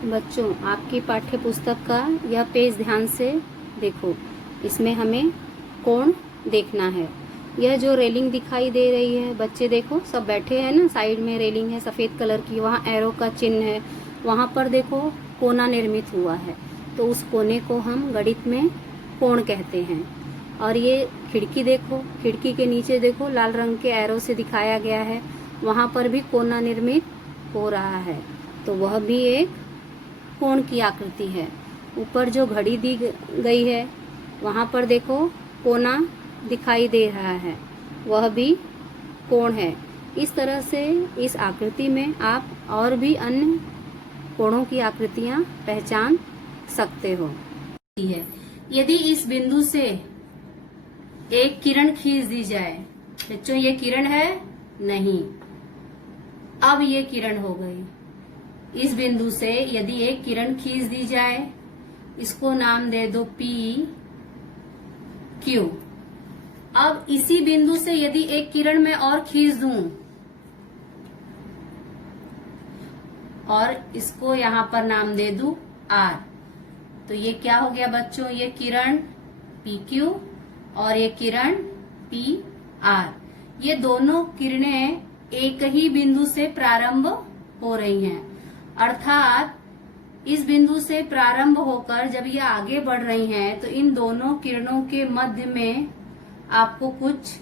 बच्चों, आपकी पाठ्य पुस्तक का यह पेज ध्यान से देखो। इसमें हमें कोण देखना है। यह जो रेलिंग दिखाई दे रही है, बच्चे देखो सब बैठे हैं ना, साइड में रेलिंग है सफ़ेद कलर की, वहाँ एरो का चिन्ह है, वहाँ पर देखो कोना निर्मित हुआ है। तो उस कोने को हम गणित में कोण कहते हैं। और ये खिड़की देखो, खिड़की के नीचे देखो लाल रंग के एरो से दिखाया गया है, वहाँ पर भी कोना निर्मित हो रहा है, तो वह भी एक कोण की आकृति है। ऊपर जो घड़ी दी गई है वहाँ पर देखो कोना दिखाई दे रहा है, वह भी कोण है। इस तरह से इस आकृति में आप और भी अन्य कोणों की आकृतियां पहचान सकते हो। यदि इस बिंदु से एक किरण खींच दी जाए, बच्चों ये किरण है नहीं, अब ये किरण हो गई। इस बिंदु से यदि एक किरण खींच दी जाए, इसको नाम दे दो P Q। अब इसी बिंदु से यदि एक किरण मैं और खींच दूं और इसको यहां पर नाम दे दूं R, तो ये क्या हो गया बच्चों, ये किरण PQ और ये किरण PR। ये दोनों किरणें एक ही बिंदु से प्रारंभ हो रही हैं, अर्थात इस बिंदु से प्रारंभ होकर जब ये आगे बढ़ रही हैं तो इन दोनों किरणों के मध्य में आपको कुछ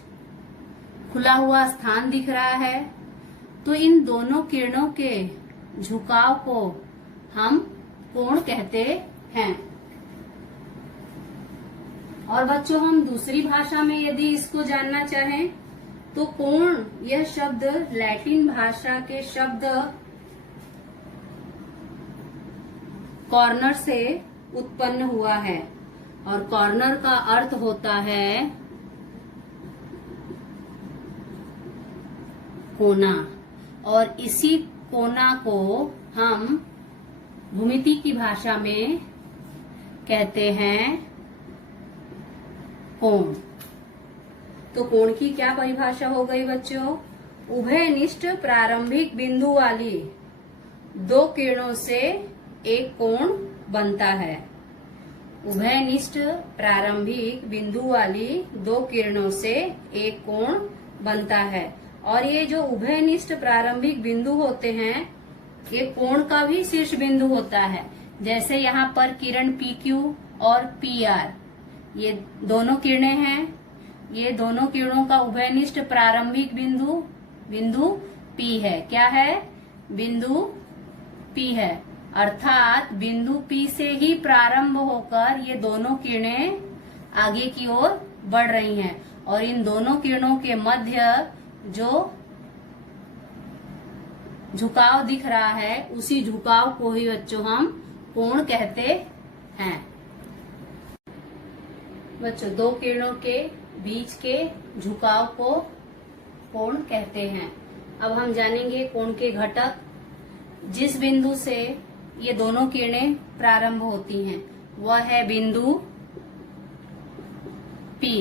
खुला हुआ स्थान दिख रहा है। तो इन दोनों किरणों के झुकाव को हम कोण कहते हैं। और बच्चों, हम दूसरी भाषा में यदि इसको जानना चाहें तो कोण यह शब्द लैटिन भाषा के शब्द कॉर्नर से उत्पन्न हुआ है, और कॉर्नर का अर्थ होता है कोना, और इसी कोना को हम भूमिति की भाषा में कहते हैं कोण। तो कोण की क्या परिभाषा हो गई बच्चों, उभयनिष्ठ प्रारंभिक बिंदु वाली दो किरणों से एक कोण बनता है। उभयनिष्ठ प्रारंभिक बिंदु वाली दो किरणों से एक कोण बनता है। और ये जो उभयनिष्ठ प्रारंभिक बिंदु होते हैं, ये कोण का भी शीर्ष बिंदु होता है। जैसे यहाँ पर किरण PQ और PR, ये दोनों किरणें हैं, ये दोनों किरणों का उभयनिष्ठ प्रारंभिक बिंदु P है। क्या है, बिंदु P है, अर्थात बिंदु P से ही प्रारंभ होकर ये दोनों किरणें आगे की ओर बढ़ रही हैं, और इन दोनों किरणों के मध्य जो झुकाव दिख रहा है, उसी झुकाव को ही बच्चों हम कोण कहते हैं। बच्चों, दो किरणों के बीच के झुकाव को कोण कहते हैं। अब हम जानेंगे कोण के घटक। जिस बिंदु से ये दोनों किरणें प्रारंभ होती हैं वह है बिंदु P,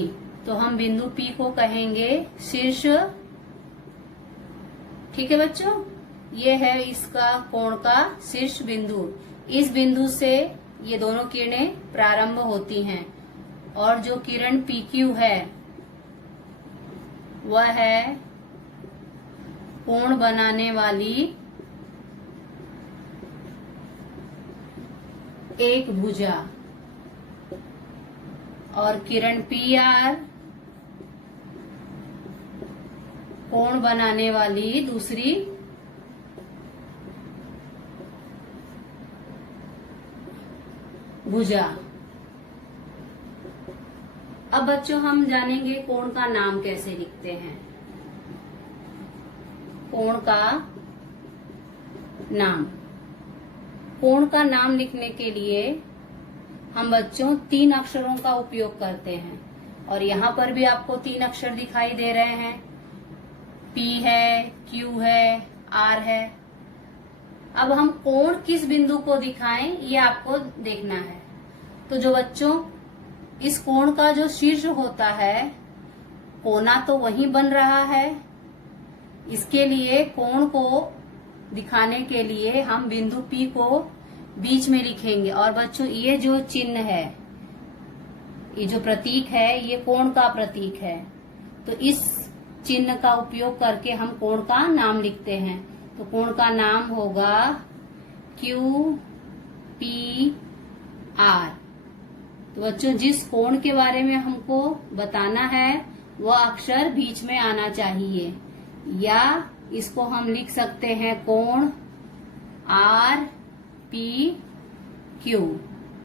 तो हम बिंदु P को कहेंगे शीर्ष। ठीक है बच्चों, ये है इसका कोण का शीर्ष बिंदु। इस बिंदु से ये दोनों किरणें प्रारंभ होती हैं, और जो किरण PQ है वह है कोण बनाने वाली एक भुजा, और किरण PR कोण बनाने वाली दूसरी भुजा। अब बच्चों, हम जानेंगे कोण का नाम कैसे लिखते हैं। कोण का नाम, कोण का नाम लिखने के लिए हम बच्चों 3 अक्षरों का उपयोग करते हैं, और यहाँ पर भी आपको 3 अक्षर दिखाई दे रहे हैं। P है, Q है, R है। अब हम कोण किस बिंदु को दिखाएं ये आपको देखना है। तो जो बच्चों, इस कोण का जो शीर्ष होता है, कोना तो वहीं बन रहा है, इसके लिए कोण को दिखाने के लिए हम बिंदु P को बीच में लिखेंगे। और बच्चों ये जो चिन्ह है, ये जो प्रतीक है, ये कोण का प्रतीक है। तो इस चिन्ह का उपयोग करके हम कोण का नाम लिखते हैं। तो कोण का नाम होगा QPR। तो बच्चों जिस कोण के बारे में हमको बताना है वह अक्षर बीच में आना चाहिए, या इसको हम लिख सकते हैं कोण RPQ।